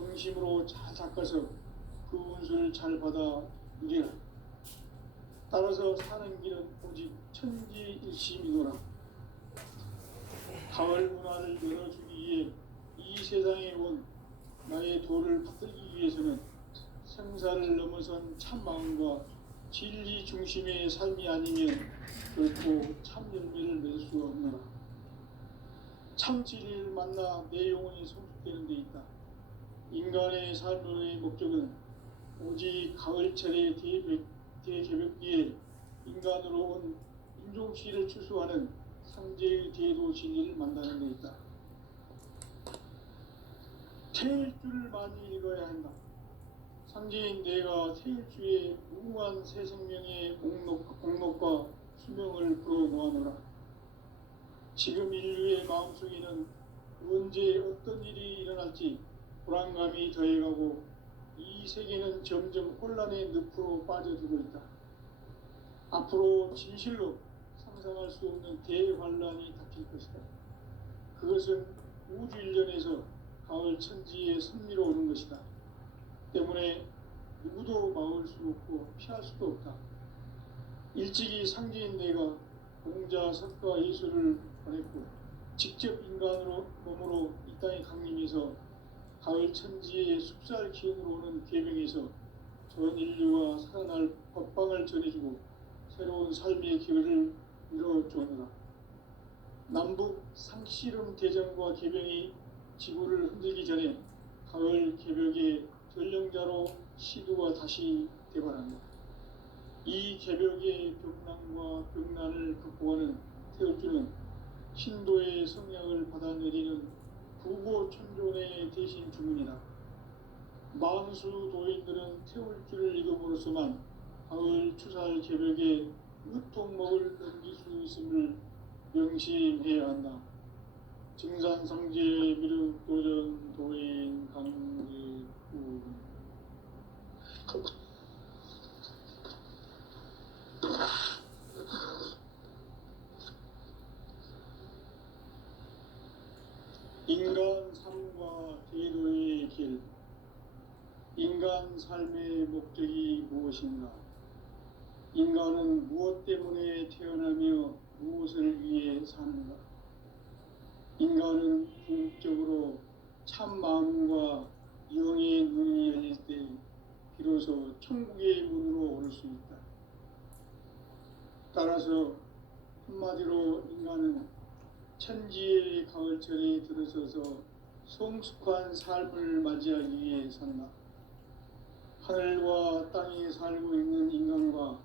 정심으로 잘 닦아서 그 운수를 잘 받아 누리라. 따라서 사는 길은 오직 천지일심이노라. 가을 문화를 열어주기 위해 이 세상에 온 나의 도를 받들기 위해서는 생사를 넘어선 참 마음과 진리 중심의 삶이 아니면 결코 참 열매를 맺을 수가 없노라. 참 진리를 만나 내 영혼이 성숙되는 데 있다. 인간의 삶의 목적은 오직 가을철의 대개벽기에 인간으로 온 인종시를 추수하는 상제의 대도 진리를 만나는 데 있다. 태일주를 많이 읽어야 한다. 상제인 내가 태일주의 무궁한 새 생명의 공록과 수명을 불어놓아노라. 지금 인류의 마음속에는 언제 어떤 일이 일어날지 불안감이 더해가고 이 세계는 점점 혼란의 늪으로 빠져들고 있다. 앞으로 진실로 상상할 수 없는 대환란이 닥칠 것이다. 그것은 우주 일련에서 가을 천지에 선미로 오는 것이다. 때문에 누구도 막을 수 없고 피할 수도 없다. 일찍이 상제인 내가 공자, 석가, 예수를 보냈고 직접 인간으로 몸으로 이 땅에 강림해서 가을 천지의 숲살 기운으로 오는 계명에서 전 인류가 살아날 법방을 전해주고 새로운 삶의 기회를 이뤄주느라. 남북 상씨름 대전과 계명이 지구를 흔들기 전에 가을 개벽의 전령자로 시두가 다시 대발한다. 이 개벽의 벽난과 벽난을 극복하는 태울주는 신도의 성령을 받아내리는 부고천존의 대신 주문이다. 만수 도인들은 태울주를 읽음으로써만 가을 추살 개벽에 으통목을 넘길 수 있음을 명심해야 한다. 증산상제 미륵도전 도인 강제우. 인간 삶과 제도의 길. 인간 삶의 목적이 무엇인가? 인간은 무엇 때문에 태어나며 무엇을 위해 사는가? 인간은 궁극적으로 참 마음과 영의 눈이 열릴 때 비로소 천국의 문으로 오를 수 있다. 따라서 한마디로 인간은 천지의 가을철에 들어서서 성숙한 삶을 맞이하기 위해 산다. 하늘과 땅에 살고 있는 인간과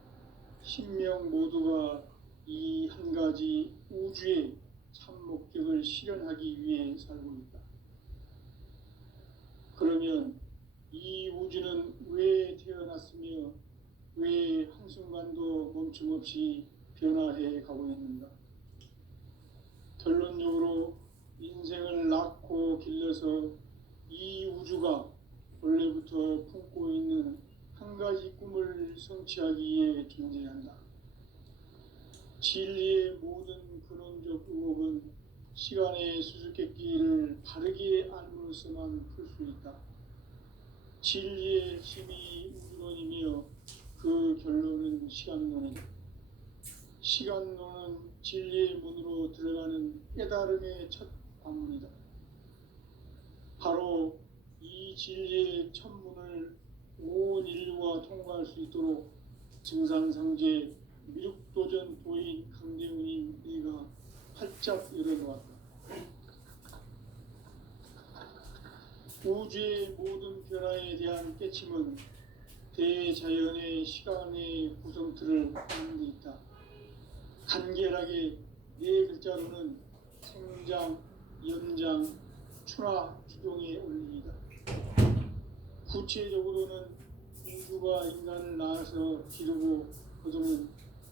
신명 모두가 이 한 가지 우주의 참 목적을 실현하기 위해 살고 있다. 그러면 이 우주는 왜 태어났으며 왜 한순간도 멈춤없이 변화해 가고 있는가? 결론적으로 인생을 낳고 길러서 이 우주가 원래부터 품고 있는 한 가지 꿈을 성취하기 위해 존재한다. 진리의 모든 근원적 의혹은 시간의 수수께끼를 바르게 알므로서만 풀 수 있다. 진리의 힘이 우주론이며 그 결론은 시간론이다. 시간론은 진리의 문으로 들어가는 깨달음의 첫 관문이다. 바로 이 진리의 첫 문을 온 인류가 통과할 수 있도록 증산상제 미륵도전 도인 강대훈인 내가 활짝 열어놓았다. 우주의 모든 변화에 대한 깨침은 대자연의 시간의 구성틀을 하는 데 있다. 간결하게 네 글자로는 생장, 연장, 추나, 주동의 원리이다. 구체적으로는 우주가 인간을 낳아서 기르고 거두는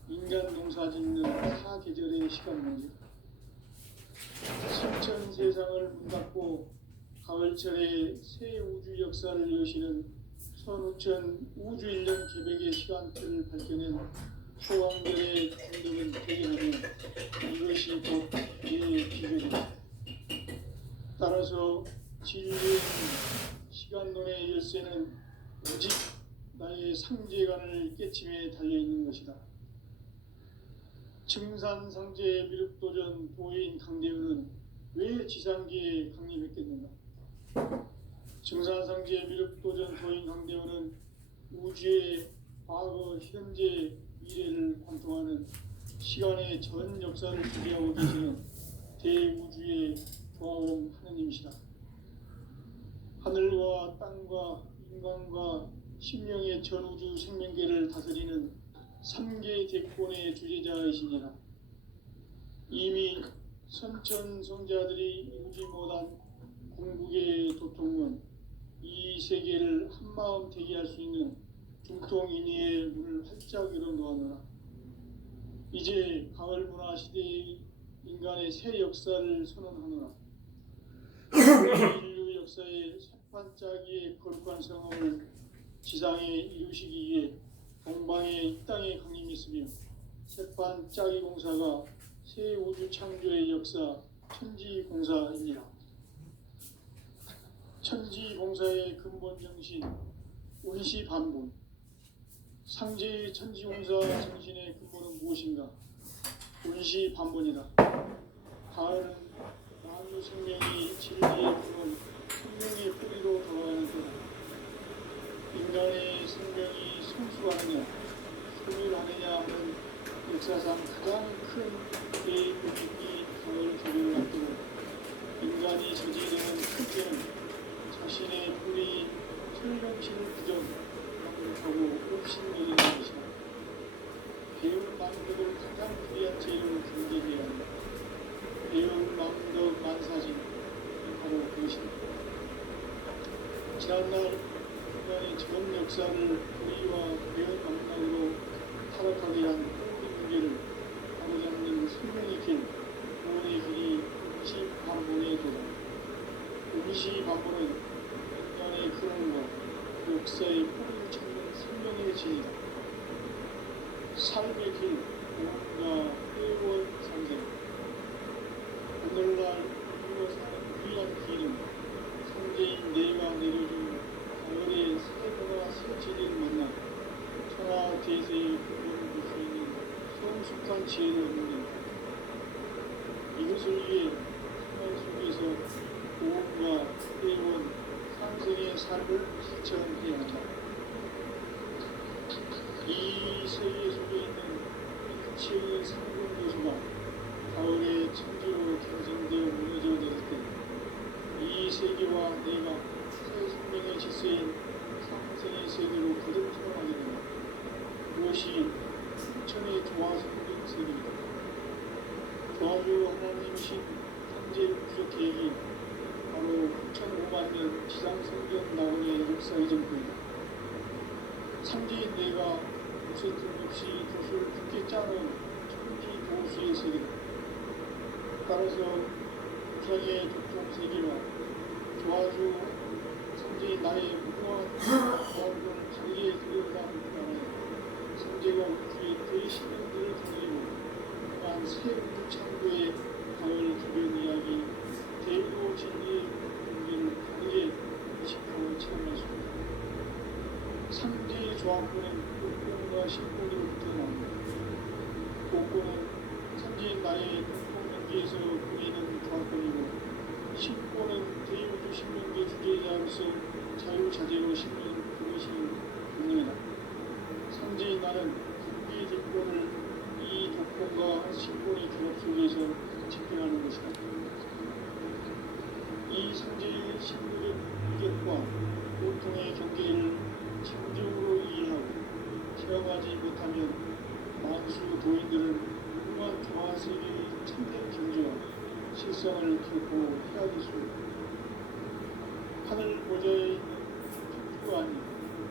인간 농사 짓는 사계절의 시간 문제다. 삼천 세상을 문 닫고 가을철에 새 우주 역사를 여시는 선우천 우주 1년 개백의 시간틀을 밝혀낸 소왕별의 중독은 대견하며 이것이 곧 내 기별이다. 따라서 진리는 시간론의 열쇠는 오직 나의 상제관을 깨침에 달려있는 것이다. 증산상제 미륵도전 도인 강대우는 왜 지상기에 강림했겠는가? 증산상제 미륵도전 도인 강대우는 우주의 과거, 현재, 미래를 관통하는 시간의 전 역사를 주재하고 계시는 대우주의 조화원 하느님이시다. 하늘과 땅과 인간과 심령의 전우주 생명계를 다스리는 3개 대권의 주제자이시니라. 이미 선천성자들이 이루지 못한 궁극의 도통은 이 세계를 한마음 되게 할 수 있는 중통인의의 문을 활짝 열어놓았노라. 이제 가을 문화 시대의 인간의 새 역사를 선언하노라. 인류 역사의 새판짜기의 거룩한 성함을 지상에 이루시기 위해 동방의 이 땅에 강림했으며 새판짜기 공사가 새 우주 창조의 역사 천지공사이니라. 천지공사의 근본 정신 운시반본. 상제의 천지공사 정신의 근본은 무엇인가? 운시반본이다. 가을은 만유 생명이 진리의 근원, 생명의 뿌리로 돌아가는 때다. 인간의 생명이 성숙하느냐, 소멸하느냐 하는 역사상 가장 큰 대국이 가을 계절을 앞두고 인간이 저지르는 큰 죄는 자신의 뿌리인 철령신을 부정하고 옥신여기는 것이다. 배운 망덕을 가장 불리한 죄로 경계해야 한다. 배운 망덕 만사진 바로 그것이다. 지난날 인간의 전 역사를 불의와 배운 망덕으로 타락하게 한 모든 문제를 바로잡는 생명의 길, 구원의 길이 운시반본에 도다. 운시반본은 인간의 근원과 역사의 뿌리를 찾는 생명의 진이다. 삶의 길, 구원과 회원 상생. 오늘날 우리가 사는 유일한 길은 상제인 내가 내려준 가을의 새해가 새지리를 만나 천하 대세의 근본을 볼 수 있는 성숙한 지혜를 얻는다. 이것을 위해 생활 속에서 구원과 회원, 상생의 삶을 실천해야 한다. 이 세계 속에 있는 일체의 상공 요소가 가을의 천지로 경쟁되어 무너져 내릴 때 이 세계와 내가 새 생명의 질서인 상생의 세계로 거듭 태어나게 된다. 그것이 천의 조화성된 세계이다. 조화주 하나님이신 현재 우주적 계획이 바로 9,500만 년 지상성전 나원의 역사의 전부이다. 상제인 내가 무슨 틀림없이 도수를 굳게 짜놓은 천지 도수의 세계다. 따라서 우상의 도통 세계와 조화주 상제인 나의 무궁한 조화주를 다르게 들여다보는 바람에 상제가 우주의 대신들을 가지고 또한 새 우주 창조의 가을 주변 이야기 대로 진리의 경계를 다르게 의식하고 체험할 수 있다. 상제의 조합권은 복권과 신권으로부터 나온다. 복권은 상제인 나의 동통연기에서 보이는 조합권이고 신권은 대우주 신명계 주제자로서 자유자재로 심는 그것이 운명이다. 상제인 나는 국비 뒷권을 이 독권과 신권의 결합 속에서 집행하는 것이다. 이 상제의 신부적 유격과 고통의 경계를 진정으로 이해하고 체험하지 못하면 만수 도인들은 무궁한 조화세계의 참된 경지와 실성을 결코 헤아릴 수 없다. 하늘 보좌에 있는 천주가 아닌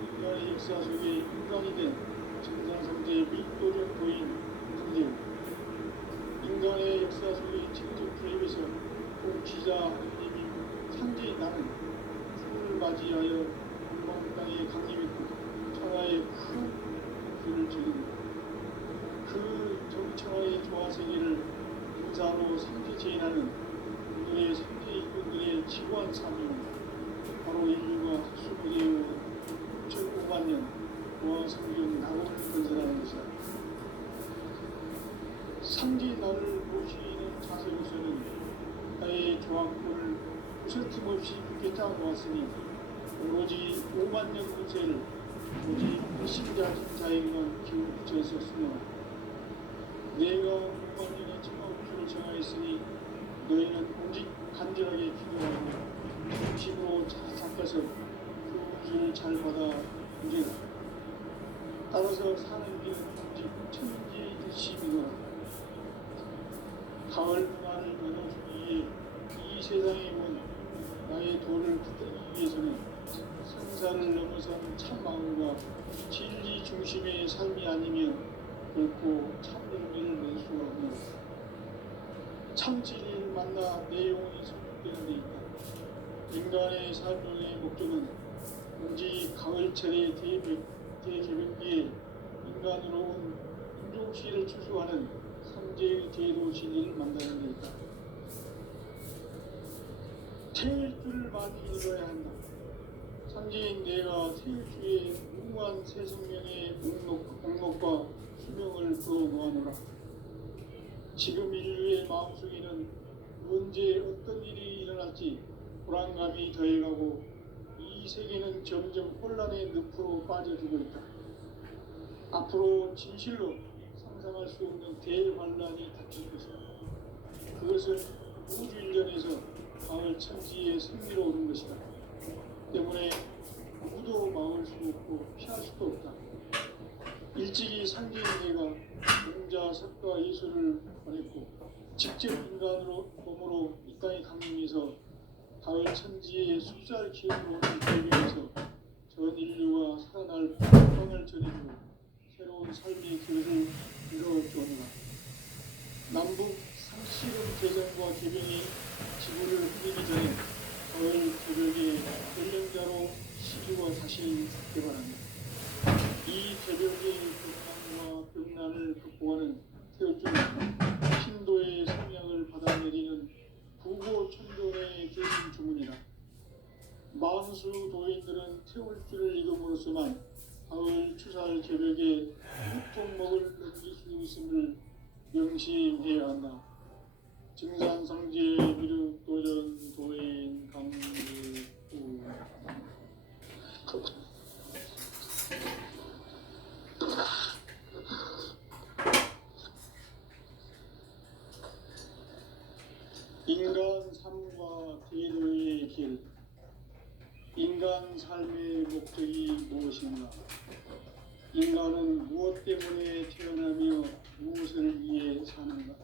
인간의 역사 속에 인간이 된 증산상제의 미도적 도인 강제우. 인간의 역사 속의 천적 개입에서 통치자 하느님이 상제인 나는 풀을 맞이하여 동방 땅에 강림했고 천하의 큰 목표를 즐깁니다. 그 정천하의 조화세계를 인사로 상제 제인하는 오늘의 상제 일꾼들의 지구한 사명은 바로 인류가 깊게 짜놓았으니 오로지 5만 년 군세를 오직 신자자에게만 기울 붙였었으며 내가 5만 년의 천하우주를 정하였으니 너희는 오직 간절하게 기도하고 중심으로 닦아서 그 우주를 잘 받아 누리라. 따라서 사는 길은 오직 천지의 뜻이니라. 가을 문화를 나눠주기 위해 이 세상에 온 나의 도를 붙들기 위해서는 생사를 넘어선 참 마음과 진리 중심의 삶이 아니면 결코 참 열매를 낼 수가 없는 참 진리를 만나 내 영혼이 성숙되는 데 있다. 인간의 삶의 목적은 오직 가을철의 대개벽기에 인간으로 온 인종시를 추수하는 삼재의 제도 진리를 만나는 데 있다. 태일 줄을 많이 읽어야 한다. 삼재인 내가 태일주의 무한 새 생명의 목록과 수명을 풀어놓아노라. 지금 인류의 마음속에는 언제 어떤 일이 일어날지 불안감이 더해가고 이 세계는 점점 혼란의 늪으로 빠져들고 있다. 앞으로 진실로 상상할 수 없는 대환란이 닥칠 것이다. 그것은 우주 일련에서 가을 천지의 승리로 오는 것이다. 때문에 누구도 막을 수 없고 피할 수도 없다. 일찍이 상계인 내가 공자, 석가, 예수를 보냈고 직접 인간으로 몸으로 이 땅에 강림해서 가을 천지의 숫살 기업으로 오는 대비에서 전 인류가 살아날盼을 전해주고 새로운 삶의 길을 이루어주오노라. 남북 상씨름 대전과 개병이 지구를 흐리기 전에 가을 개벽의 연령자로 시주가 다시 개발합니다. 이 개벽의 병난과 병난을 극복하는 태울주는 신도의 성량을 받아내리는 구고천존의 교신 주문이다. 만수 도인들은 태울주를 읽음으로써만 가을 추살 개벽에 육통목을 넘길 수 있음을 명심해야 한다. 증산상제 미륵도전 도인 강구 인간 삶과 제도의 길. 인간 삶의 목적이 무엇인가? 인간은 무엇 때문에 태어나며 무엇을 위해 사는가?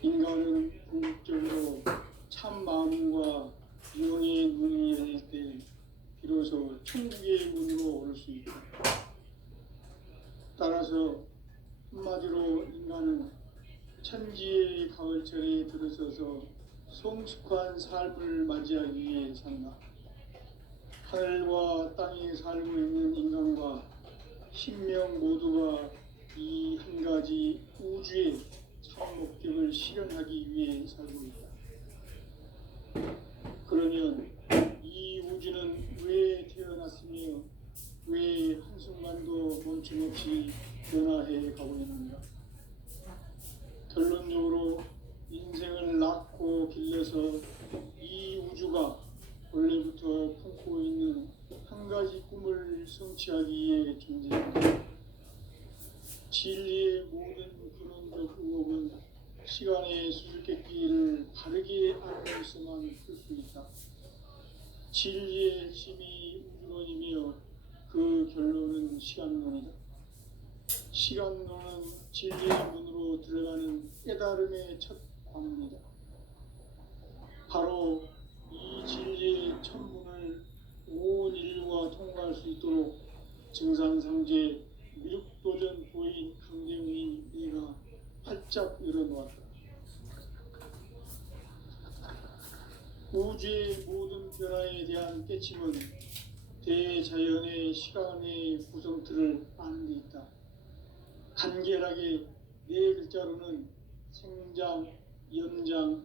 인간은 궁극적으로 참 마음과 영의 문이 열릴 때 비로소 천국의 문으로 오를 수 있다. 따라서 한마디로 인간은 천지의 가을철에 들어서서 성숙한 삶을 맞이하기 위해 산다. 하늘과 땅에 살고 있는 인간과 신명 모두가 이 한 가지 우주의 참 목적을 실현하기 위해 살고 있다. 그러면 이 우주는 왜 태어났으며 왜 한순간도 멈춤없이 변화해 가고 있는가? 결론적으로 인생을 낳고 길러서 이 우주가 원래부터 품고 있는 한 가지 꿈을 성취하기 위해 존재한다. 진리의 모든 근원적 의혹은 시간의 수수께끼를 바르게 알고서만 풀 수 있다. 진리의 핵심이 우주론이며 그 결론은 시간론이다. 시간론은 진리의 문으로 들어가는 깨달음의 첫 관문이다. 바로 이 진리의 첫 문을 온 인류가 통과할 수 있도록 증산상제 미륵도전 도인 강경의 내가 활짝 열어놓았다. 우주의 모든 변화에 대한 깨침은 대자연의 시간의 구성틀을 아는 데 있다. 간결하게 네 글자로는 생장, 연장,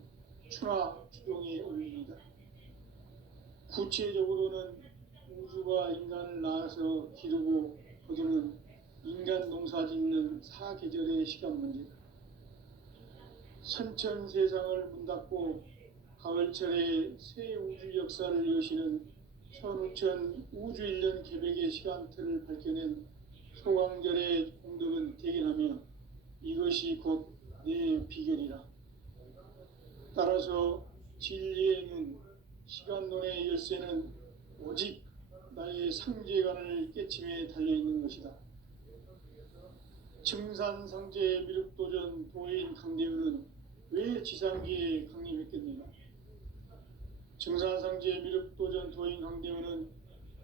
추락, 추동의 원리이다. 구체적으로는 우주가 인간을 낳아서 기르고 거두는 인간 농사 짓는 사계절의 시간 문제다. 선천 세상을 문 닫고 가을철에 새 우주 역사를 여시는 선우천 우주 1년 계획의 시간틀을 밝혀낸 소강절의 공덕은 대견하며 이것이 곧 내 비결이라. 따라서 진리의 눈, 시간론의 열쇠는 오직 나의 상제관을 깨침에 달려있는 것이다. 증산상제 미륵도전 도인 강대우는 왜 지상기에 강림했겠는가? 증산상제 미륵도전 도인 강대우는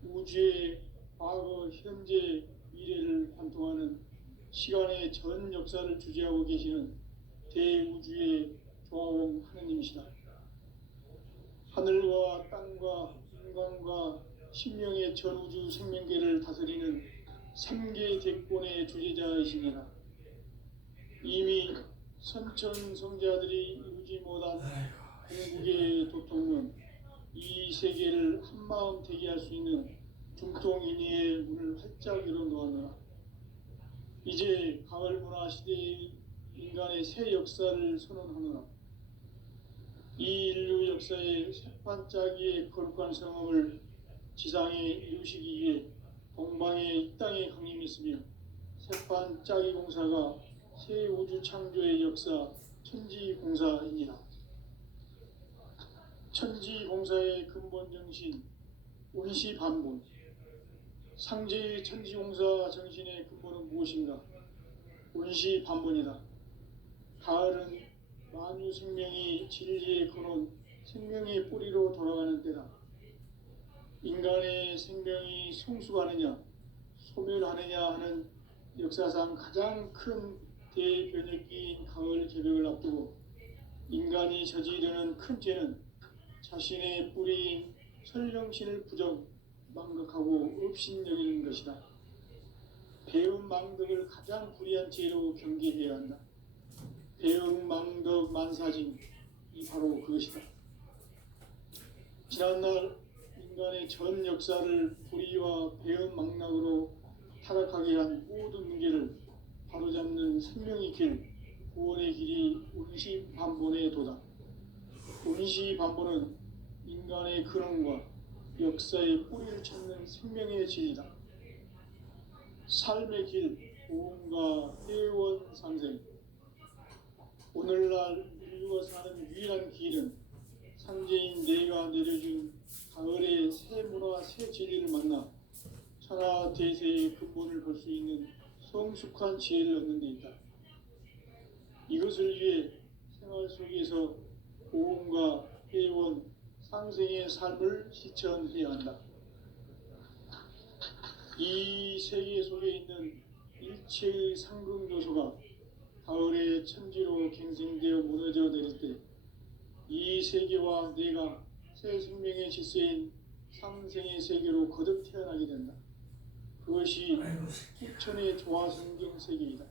우주의 과거, 현재, 미래를 관통하는 시간의 전 역사를 주재하고 계시는 대우주의 조화원 하느님이시다. 하늘과 땅과 인간과 신명의 전우주 생명계를 다스리는 3개 대권의 주재자이시니라. 이미 선천성자들이 이루지 못한 궁극의 도통은 이 세계를 한마음 되게 할 수 있는 중통인의의 문을 활짝 열어놓았노라. 이제 가을 문화 시대의 인간의 새 역사를 선언하노라. 이 인류 역사의 새반짝이의 거룩한 성험을 지상에 이루시기 위해 동방의 이 땅에 강림했으며 새반짝이 공사가 새 우주 창조의 역사 천지공사이니라. 천지공사의 근본 정신 운시반본. 상제의 천지공사 정신의 근본은 무엇인가? 운시반본이다. 가을은 만유 생명이 진리의 근원, 생명의 뿌리로 돌아가는 때다. 인간의 생명이 성숙하느냐, 소멸하느냐 하는 역사상 가장 큰 대변혁기인 가을 개벽을 앞두고 인간이 저지르는 큰 죄는 자신의 뿌리인 설령신을 망각하고 업신여기는 것이다. 배은망덕을 가장 불의한 죄로 경계해야 한다. 배은망덕 만사징이 바로 그것이다. 지난날 인간의 전 역사를 불의와 배은망락으로 타락하게 한 모든 문제를 바로잡는 생명의 길, 구원의 길이 운시반본의 도다. 운시반본은 인간의 근원과 역사의 뿌리를 찾는 생명의 진리다. 삶의 길, 보험과 회원 상생. 오늘날 인류가 사는 유일한 길은 상제인 내가 내려준 가을의 새 문화, 새 진리를 만나 천하 대세의 근본을 볼 수 있는 성숙한 지혜를 얻는 데 있다. 이것을 위해 생활 속에서 보험과 회원, 상생의 삶을 실천해야 한다. 이 세계 속에 있는 일체의 상극 요소가 가을의 천지로 갱생되어 무너져 내릴 때 이 세계와 내가 새 생명의 질서인 상생의 세계로 거듭 태어나게 된다. 그것이 후천의 조화성경 세계이다.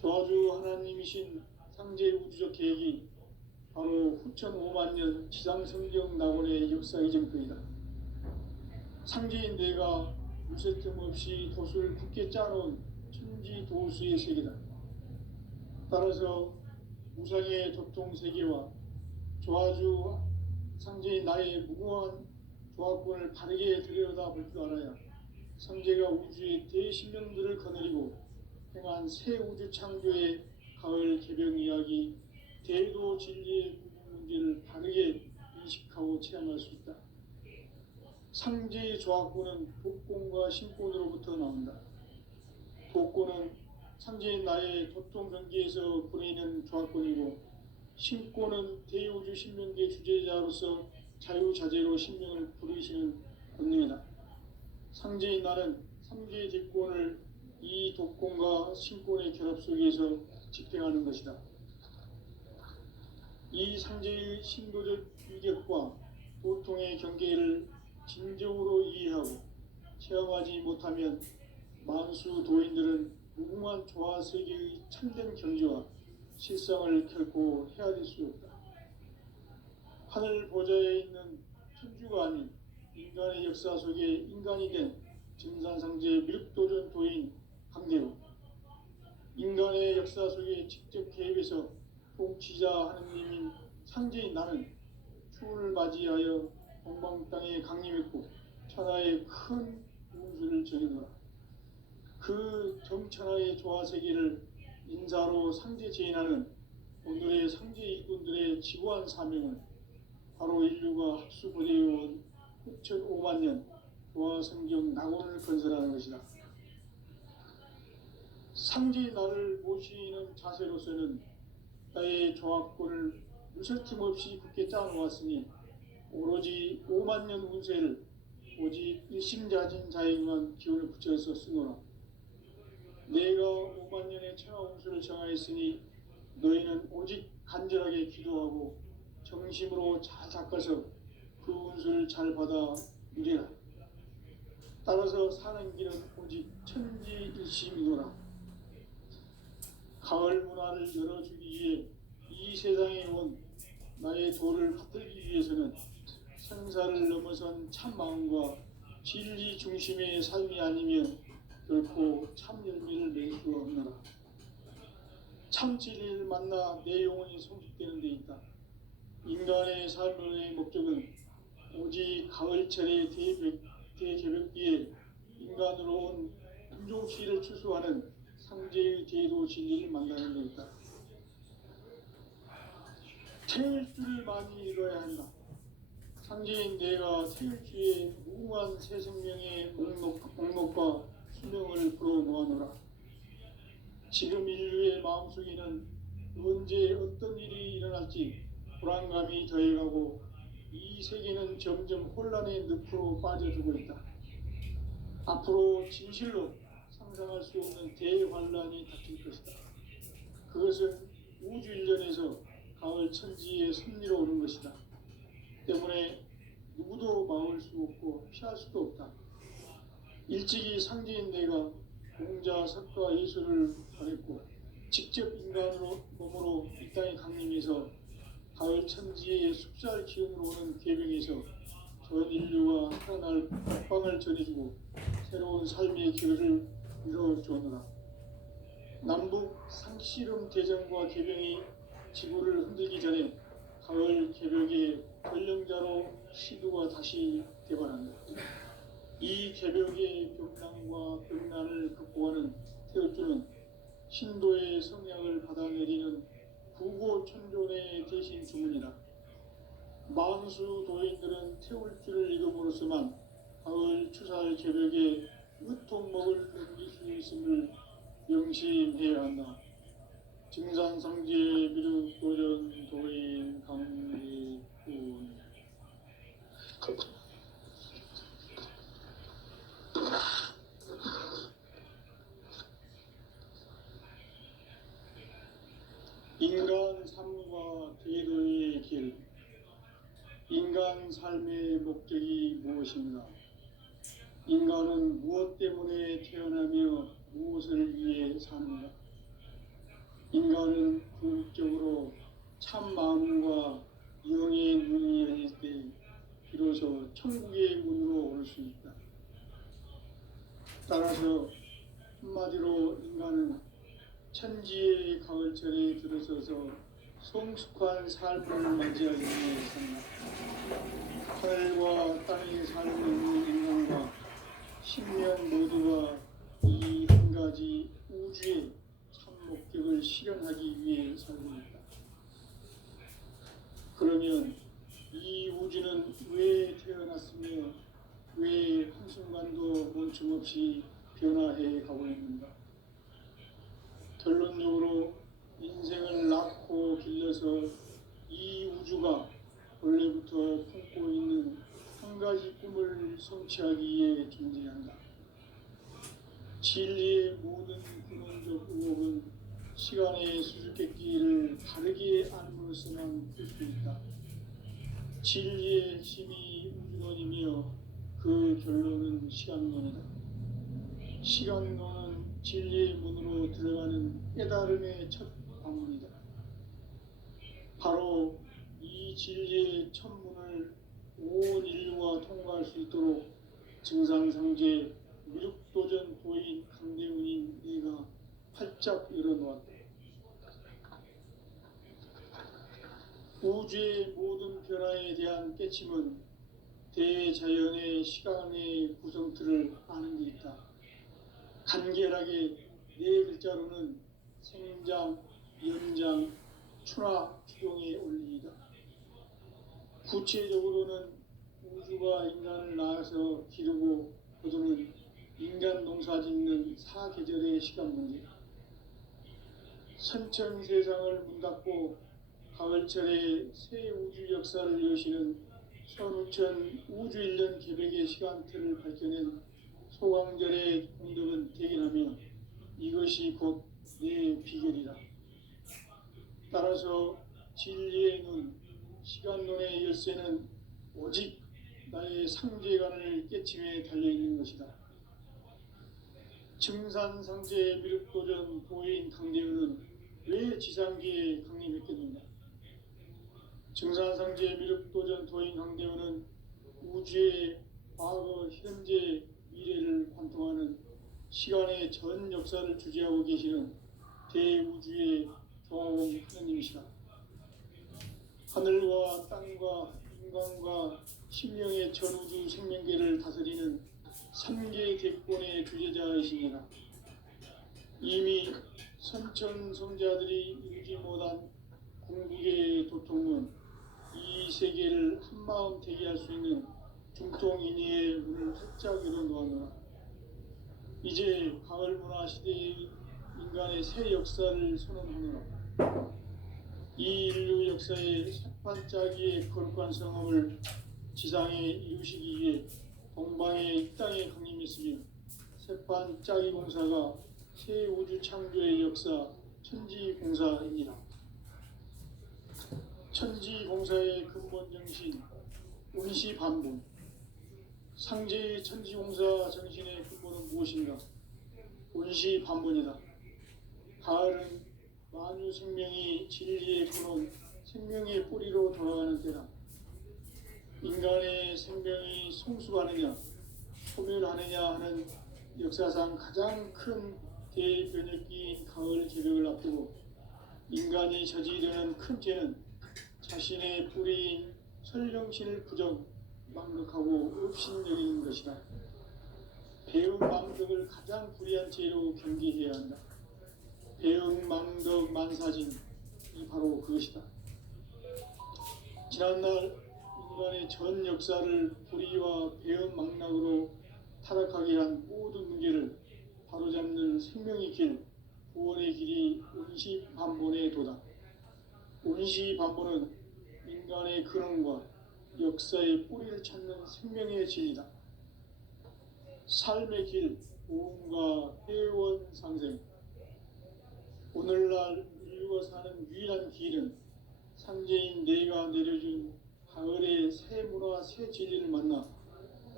조화주 하나님이신 상제 우주적 계획이 바로 후천 5만 년 지상성경 낙원의 역사 이정표이다. 상제인 내가 무쇠틈 없이 돛을 굳게 짜놓은 천지도수의 세계다. 따라서 무상의 도통세계와 조화주 상제인 나의 무궁한 조화권을 바르게 들여다볼 줄 알아야 상제가 우주의 대신명들을 거느리고 행한 새 우주 창조의 가을 개벽 이야기, 대도 진리의 문제를 바르게 인식하고 체험할 수 있다. 상제의 조화권은 독권과 신권으로부터 나온다. 독권은 상제인 나의 도통경계에서 보내는 조화권이고, 신권은 대우주 신명계 주제자로서 자유자재로 신명을 부르시는 권능이다. 상제인 나는 상제의 대권을 이 독권과 신권의 결합 속에서 집행하는 것이다. 이 상제의 신도적 위격과 도통의 경계를 진정으로 이해하고 체험하지 못하면 만수 도인들은 무궁한 조화 세계의 참된 경지와 실상을 결코 헤아릴 수 없다. 하늘 보좌에 있는 천주가 아닌 인간의 역사 속에 인간이 된 증산상제 미륵도전 도인 강대우, 인간의 역사 속에 직접 개입해서 통치자 하느님인 상제인 나는 추운을 맞이하여 동방 땅에 강림했고 천하의 큰 운수를 정해노라. 그 정천하의 조화세계를 인사로 상제 제인하는 오늘의 상제 일꾼들의 지고한 사명은 바로 인류가 합수보내어온 6,5만 년 조화성경 낙원을 건설하는 것이다. 상제의 나를 모시는 자세로서는 나의 조합권을 무설팀 없이 굳게 짜놓았으니 오로지 5만 년 운세를 오직 일심자진 자에게만 기운을 붙여서 쓰노라. 내가 5만 년의 천하 운수를 정하였으니 너희는 오직 간절하게 기도하고 정심으로 잘 닦아서 그 운수를 잘 받아 누리라. 따라서 사는 길은 오직 천지일심이노라. 가을 문화를 열어주기 위해 이 세상에 온 나의 도를 받들기 위해서는 생사를 넘어선 참 마음과 진리 중심의 삶이 아니면 결코 참 열매를 낼 수 없노라. 참 진리를 만나 내 영혼이 성숙되는 데 있다. 인간의 삶의 목적은 오직 가을철의 대개벽기에 인간으로 온 인종시를 추수하는 상제의 제도 진리를 만나는 데 있다. 태울 줄을 많이 읽어야 한다. 상제인 내가 태울 주의 무궁한 새 생명의 목록과 수명을 불어모아노라. 지금 인류의 마음속에는 언제 어떤 일이 일어날지 불안감이 더해가고 이 세계는 점점 혼란의 늪으로 빠져들고 있다. 앞으로 진실로 상상할 수 없는 대환란이 닥칠 것이다. 그것은 우주 일련에서 가을 천지의 섭리로 오는 것이다. 때문에 누구도 막을 수 없고 피할 수도 없다. 일찍이 상제인 내가 공자, 석가, 예수를 보냈고 직접 인간으로 몸으로 이 땅에 강림해서 가을 천지의 숲살 기운으로 오는 계명에서 전 인류와 살아날 각방을 전해주고 새로운 삶의 기회를 이뤄주었노라. 남북 상씨름 대전과 계명이 지구를 흔들기 전에 가을 개벽의 전령자로 시두가 다시 개발한다. 이 개벽의 병난과 병난을 극복하는 태울주는 신도의 성향을 받아내리는 구고천존의 대신 주문이다. 만수 도인들은 태울주를 읽음으로써만 가을 추살 개벽에 으통목을 넘길 수 있음을 명심해야 한다. 증산상제 미륵도전 도인 강리군. 인간 삶과 제도의 길. 인간 삶의 목적이 무엇인가? 인간은 무엇 때문에 태어나며 무엇을 위해 사는가? 인간은 궁극적으로 참 마음과 영의 문이 열릴 때 비로소 천국의 문으로 올 수 있다. 따라서 한마디로 인간은 천지의 가을철에 들어서서 성숙한 삶을 맞이하기 위해 산다. 하늘과 땅에 살고 있는 인간과 신년 모두가 이 한 가지 우주의 참 목적을 실현하기 위해 살고 있다. 그러면 이 우주는 왜 태어났으며 왜 한순간도 멈춤없이 변화해 가고 있는가? 결론적으로 인생을 낳고 길러서 이 우주가 원래부터 품고 있는 한 가지 꿈을 성취하기 위해 존재한다. 진리의 모든 근원적 의혹은 시간의 수수께끼를 다르게 알므로서만 풀 수 있다. 진리의 핵심이 우주론이며 그 결론은 시간론이다. 시간론은 진리의 문으로 들어가는 깨달음의 첫 방문이다. 바로 이 진리의 첫 문을 온 인류가 통과할 수 있도록 증산상제 미륵도전 도인 강대훈인 네가 활짝 열어놓았다. 우주의 모든 변화에 대한 깨침은 대자연의 시간의 구성틀을 아는 데 있다. 간결하게 네 글자로는 생장, 연장, 추나 추동의 원리이다. 구체적으로는 우주가 인간을 낳아서 기르고 거두는 인간 농사 짓는 사계절의 시간 문제, 선천 세상을 문 닫고 가을철에 새 우주 역사를 여시는 선우천 우주 1년 계획의 시간틀을 밝혀낸 소강절의 공덕은 대견하며 이것이 곧 내 비결이다. 따라서 진리의 눈, 시간론의 열쇠는 오직 나의 상제관을 깨침에 달려있는 것이다. 증산상제 미륵도전 보혜인 강대우는 왜 지상계에 강림했겠는가? 증산상제 미륵도전 도인 강대우는 우주의 과거, 현재, 미래를 관통하는 시간의 전 역사를 주재하고 계시는 대우주의 조화원 하느님이시다. 하늘과 땅과 인간과 심령의 전우주 생명계를 다스리는 3계 대권의 주제자이시니라. 이미 선천성자들이 이루지 못한 궁극의 도통은 이 세계를 한마음 되게 할 수 있는 중통인의의 문을 활짝 열어놓았노라. 이제 가을문화 시대의 인간의 새 역사를 선언하노라. 이 인류 역사의 새판짜기의 거룩한 성험을 지상에 이루시기 위해 동방의 이 땅에 강림했으며 새판짜기 공사가 새 우주 창조의 역사 천지공사이니라. 천지공사의 근본 정신 운시반본, 상제의 천지공사 정신의 근본은 무엇인가? 운시반본이다. 가을은 만유 생명이 진리의 근원, 생명의 뿌리로 돌아가는 때다. 인간의 생명이 성숙하느냐, 소멸하느냐 하는 역사상 가장 큰 대변혁기인 가을 개벽을 앞두고 인간이 저지르는 큰 죄는 자신의 뿌리인 설령신을 부정, 망극하고 업신여기는 것이다. 배응 망덕을 가장 불의한 죄로 경계해야 한다. 배응 망덕 만사진이 바로 그것이다. 지난날 인간의 전 역사를 불의와 배응 망락으로 타락하게 한 모든 문제를 바로잡는 생명의 길, 구원의 길이 운시반본의 도다. 운시반본은 인간의 근원과 역사의 뿌리를 찾는 생명의 진리다. 삶의 길, 보험과 회원 상생. 오늘날 인류가 사는 유일한 길은 상제인 내가 내려준 가을의 새 문화, 새 진리를 만나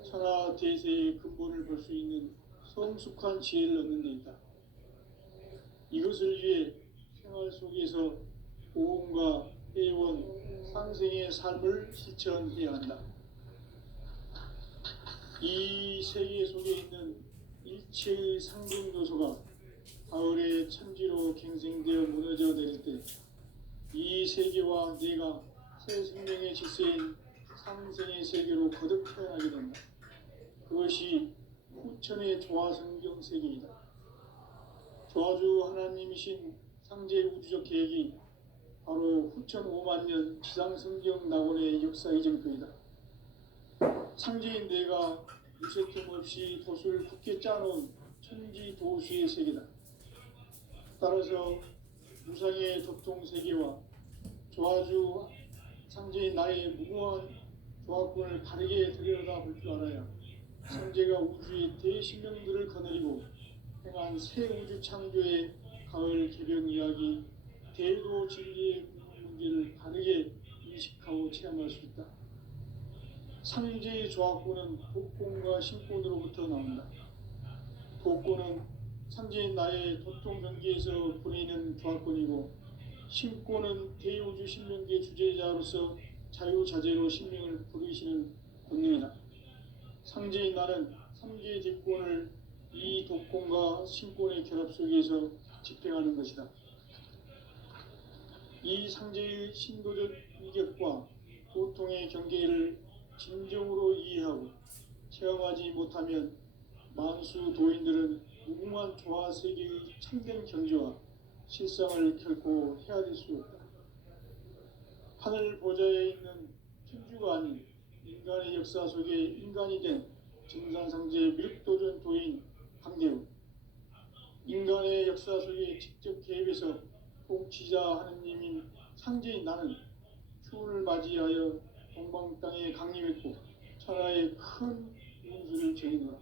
천하 대세의 근본을 볼 수 있는 성숙한 지혜를 얻는 데 있다. 이것을 위해 생활 속에서 보험과 회원, 상생의 삶을 실천해야 한다. 이 세계 속에 있는 일체의 상징 요소가 가을의 천지로 갱생되어 무너져 내릴 때 이 세계와 내가 새 생명의 질서인 상생의 세계로 거듭 태어나게 된다. 그것이 후천의 조화성경 세계이다. 조화주 하나님이신 상제 우주적 계획이 바로 후천 5만 년 지상성경 낙원의 역사 이정표이다. 상제인 내가 유세틈 없이 도수를 굳게 짜놓은 천지 도수의 세계다. 따라서 무상의 도통 세계와 조화주 상제인 나의 무궁한 조화권을 바르게 들여다볼 줄 알아야 상제가 우주의 대신명들을 거느리고 행한 새 우주 창조의 가을 개벽 이야기, 대도 진리의 문제를 바르게 인식하고 체험할 수 있다. 상제의 조화권은 독권과 신권으로부터 나온다. 독권은 상제인 나의 도통 경계에서 보내는 조화권이고, 신권은 대우주 신명계 주제자로서 자유자재로 신명을 부르시는 권능이다. 상제인 나는 3개의 대권을 이 독권과 신권의 결합 속에서 집행하는 것이다. 이 상제의 신도적 위격과 고통의 경계를 진정으로 이해하고 체험하지 못하면 만수 도인들은 무궁한 조화 세계의 참된 경지와 실상을 결코 헤아릴 수 없다. 하늘 보좌에 있는 천주가 아닌 인간의 역사 속에 인간이 된 증산상제 미륵도전 도인 강대우, 인간의 역사 속에 직접 개입해서 통치자 하느님인 상제인 나는 추운을 맞이하여 동방 땅에 강림했고 천하의 큰 운수를 정해놓아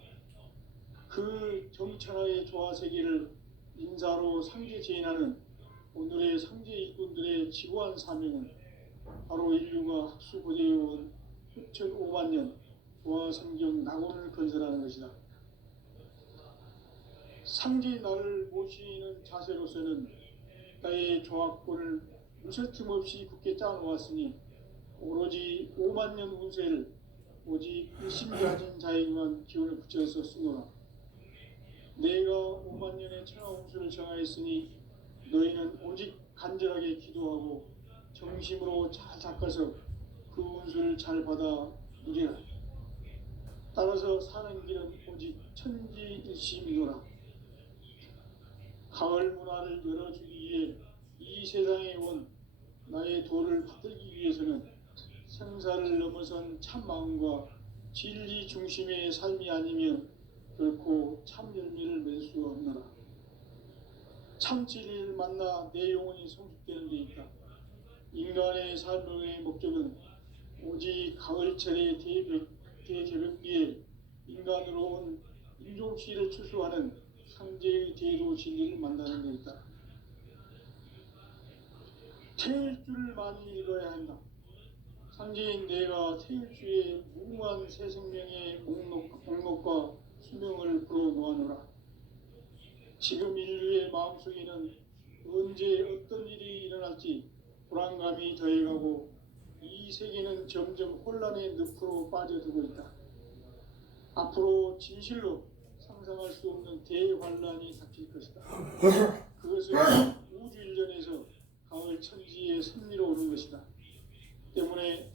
그 정천하의 조화 세계를 인사로 상제 제인하는 오늘의 상제 일꾼들의 지고한 사명은 바로 인류가 학수고대해온 수천 5만 년 조화 성경 낙원을 건설하는 것이다. 상제의 나를 모시는 자세로서는 나의 조합권을 무설틈 없이 굳게 짜놓았으니 오로지 5만 년 운세를 오직 일심이 가진 자에게만 기운을 붙여서 쓰노라. 내가 5만 년의 천하 운수를 정하였으니 너희는 오직 간절하게 기도하고 정심으로 잘 닦아서 그 운수를 잘 받아 누리라. 따라서 사는 길은 오직 천지일심이노라. 가을 문화를 열어주기 위해 이 세상에 온 나의 도를 받들기 위해서는 생사를 넘어선 참 마음과 진리 중심의 삶이 아니면 결코 참 열매를 맺을 수 없노라. 참 진리를 만나 내 영혼이 성숙되는 데 있다. 인간의 삶의 목적은 오직 가을철의 대개벽기에 인간으로 온 인종씨를 추수하는 상제의 대도 진리를 만나는 데 있다. 태일 줄을 많이 읽어야 한다. 상제인 내가 태일주의 무궁한 새 생명의 목록과 수명을 불어놓아노라. 지금 인류의 마음속에는 언제 어떤 일이 일어날지 불안감이 더해가고 이 세계는 점점 혼란의 늪으로 빠져들고 있다. 앞으로 진실로 상상할 수 없는 대환란이 닥칠 것이다. 그것은 우주 일련에서 가을 천지의 섭리로 오는 것이다. 때문에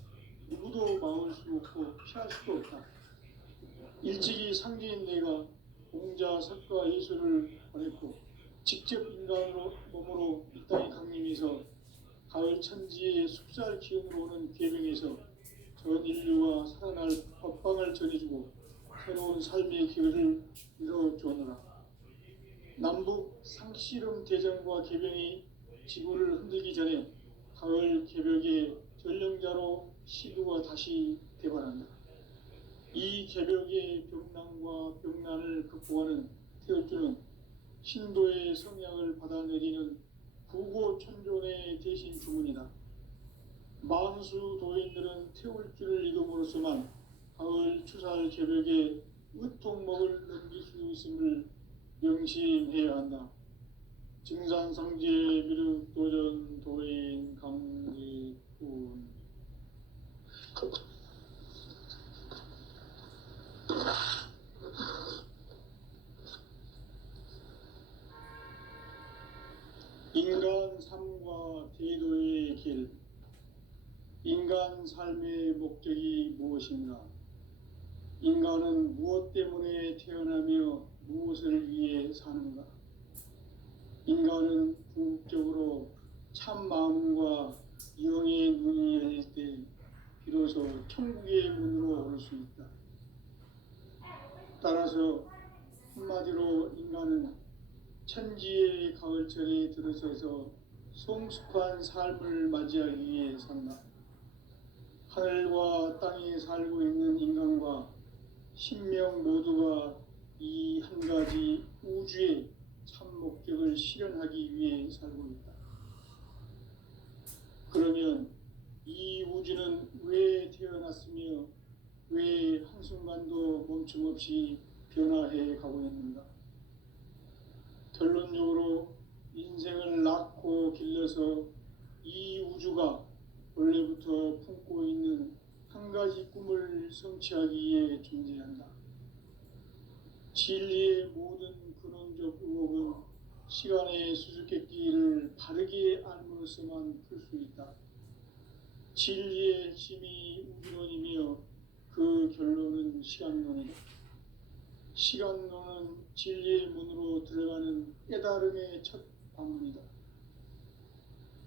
누구도 막을 수 없고 피할 수도 없다. 일찍이 상제인 내가 공자, 석가, 예수를 보냈고 직접 인간으로 몸으로 이 땅에 강림해서 가을 천지의 숲살 기운으로 오는 계명에서 전 인류가 살아날 법방을 전해주고 새로운 삶의 기회를 이뤄주었노라. 남북 상씨름 대전과 개병이 지구를 흔들기 전에 가을 개벽의 전령자로 시구가 다시 대발한다. 이 개벽의 병난과 병난을 극복하는 태울주는 신도의 성향을 받아내리는 부고천존의 대신 주문이다. 만수 도인들은 태울주를 읽음으로써만 가을 추살 개벽의 으통목을 넘길 수 있음을 명심해야 한다. 증산상제 미륵도전 도인 강리군. 인간 삶과 대도의 길. 인간 삶의 목적이 무엇인가? 인간은 무엇 때문에 태어나며 무엇을 위해 사는가? 인간은 궁극적으로 참 마음과 영의 눈이 열릴 때 비로소 천국의 문으로 올 수 있다. 따라서 한마디로 인간은 천지의 가을철에 들어서서 성숙한 삶을 맞이하기 위해 산다. 하늘과 땅에 살고 있는 인간과 신명 모두가 이 한 가지 우주의 참 목적을 실현하기 위해 살고 있다. 그러면 이 우주는 왜 태어났으며 왜 한순간도 멈춤없이 변화해 가고 있는가? 결론적으로 인생을 낳고 길러서 이 우주가 원래부터 품고 있는 한 가지 꿈을 성취하기 위해 존재한다. 진리의 모든 근원적 의혹은 시간의 수수께끼를 바르게 알므로써만 풀 수 있다. 진리의 핵심이 우주론이며 그 결론은 시간론이다. 시간론은 진리의 문으로 들어가는 깨달음의 첫 방문이다.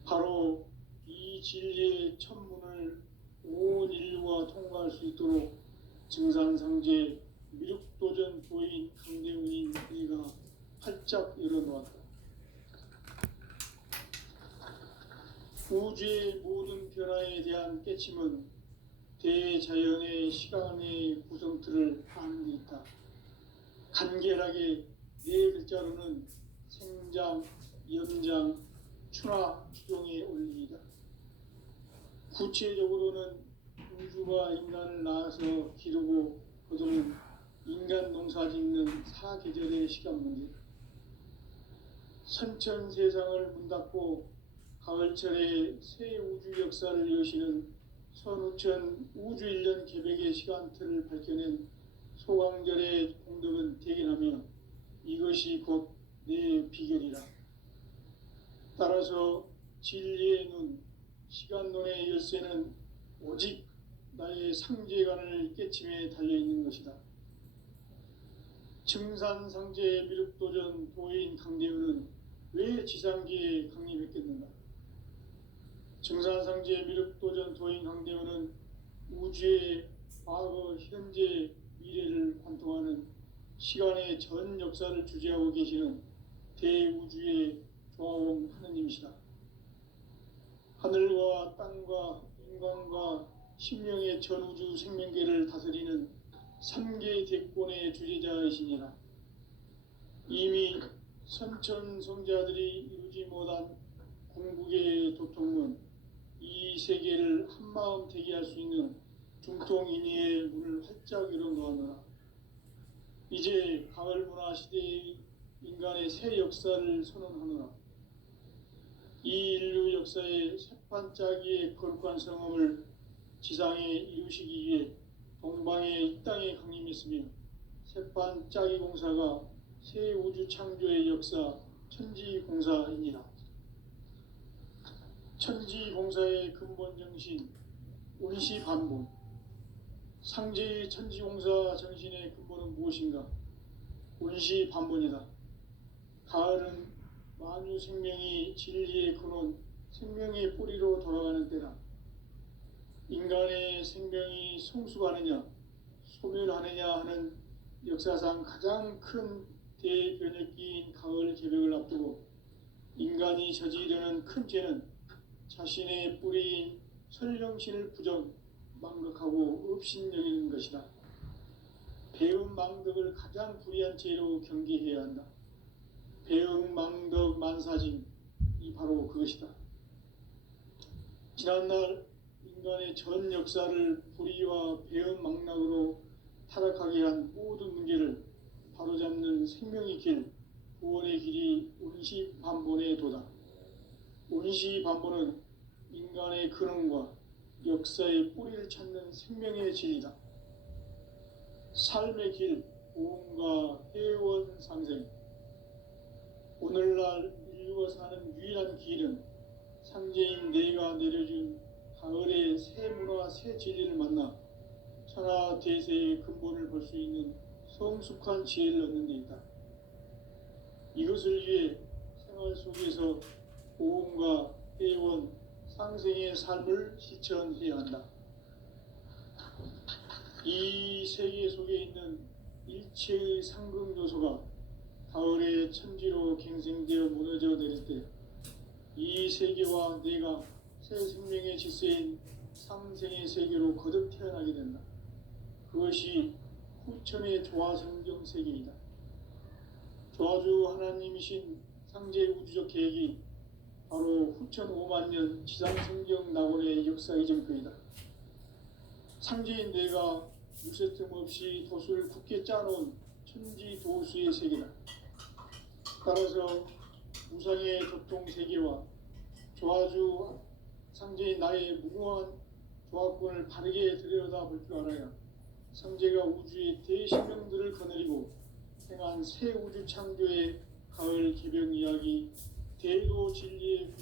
바로 이 진리의 첫 문을 온 인류가 통과할 수 있도록 증산상제 미륵도전 도인 강대훈인 네가 활짝 열어놓았다. 우주의 모든 변화에 대한 깨침은 대자연의 시간의 구성틀을 아는 데 있다. 간결하게 네 글자로는 생장, 연장, 추나 추동의 원리이다. 구체적으로는 우주가 인간을 낳아서 기르고 거두는 인간 농사 짓는 사계절의 시간 문제. 선천 세상을 문 닫고 가을철에 새 우주 역사를 여시는 선우천 우주일년 개백의 시간틀을 밝혀낸 소강절의 공덕은 대견하며 이것이 곧 내 비결이라. 따라서 진리의 눈, 시간론의 열쇠는 오직 나의 상제관을 깨침에 달려있는 것이다. 증산상제 미륵도전 도인 강대훈은 왜 지상기에 강림했겠는가? 증산상제 미륵도전 도인 강대훈은 우주의 과거, 현재, 미래를 관통하는 시간의 전 역사를 주재하고 계시는 대우주의 조화원 하느님이시다. 하늘과 땅과 인간과 신명의 전우주 생명계를 다스리는 3개 대권의 주재자이시니라. 이미 선천성자들이 이루지 못한 궁극의 도통문, 이 세계를 한마음 대기할 수 있는 중통인의의 문을 활짝 열어놓았노라. 이제 가을 문화 시대의 인간의 새 역사를 선언하노라. 이 인류 역사의 새판짜기의 거룩한 성험을 지상에 이루시기 위해 동방의 이 땅에 강림했으며 새판짜기 공사가 새 우주 창조의 역사 천지공사이니라. 천지공사의 근본 정신 운시반본. 상제의 천지공사 정신의 근본은 무엇인가? 운시반본이다. 가을은 만유 생명이 진리의 근원, 생명의 뿌리로 돌아가는 때다. 인간의 생명이 성숙하느냐, 소멸하느냐 하는 역사상 가장 큰 대변혁기인 가을 개벽을 앞두고 인간이 저지르는 큰 죄는 자신의 뿌리인 설령신을 부정, 망덕하고 업신여기는 것이다. 배움 망덕을 가장 불의한 죄로 경계해야 한다. 배움 망덕 만사짐, 이 바로 그것이다. 지난날 인간의 전 역사를 불의와 배움 망락으로 타락하게 한 모든 문제를 바로잡는 생명의 길, 구원의 길이 운시반본의 도다. 운시반본은 인간의 근원과 역사의 뿌리를 찾는 생명의 진리다. 삶의 길, 보험과 회원 상생. 오늘날 인류가 사는 유일한 길은 상제인 내가 내려준 가을의 새 문화, 새 진리를 만나 천하 대세의 근본을 볼 수 있는 성숙한 지혜를 얻는 데 있다. 이것을 위해 생활 속에서 보험과 회원, 상생의 삶을 실천해야 한다. 이 세계 속에 있는 일체의 상극 요소가 가을의 천지로 갱생되어 무너져 내릴 때 이 세계와 내가 새 생명의 질서인 상생의 세계로 거듭 태어나게 된다. 그것이 후천의 조화성경 세계이다. 조화주 하나님이신 상제 우주적 계획이 바로 후천 5만 년 지상성경 낙원의 역사 이전표이다. 상제인 내가 무쇠틈 없이 도수를 굳게 짜놓은 천지 도수의 세계다. 따라서 우상의 교통 세계와 조화주 상제인 나의 무궁한 조화권을 바르게 들여다볼 줄 알아야 상제가 우주의 대신명들을 거느리고 행한 새 우주 창조의 가을 기병 이야기, 대도 진리의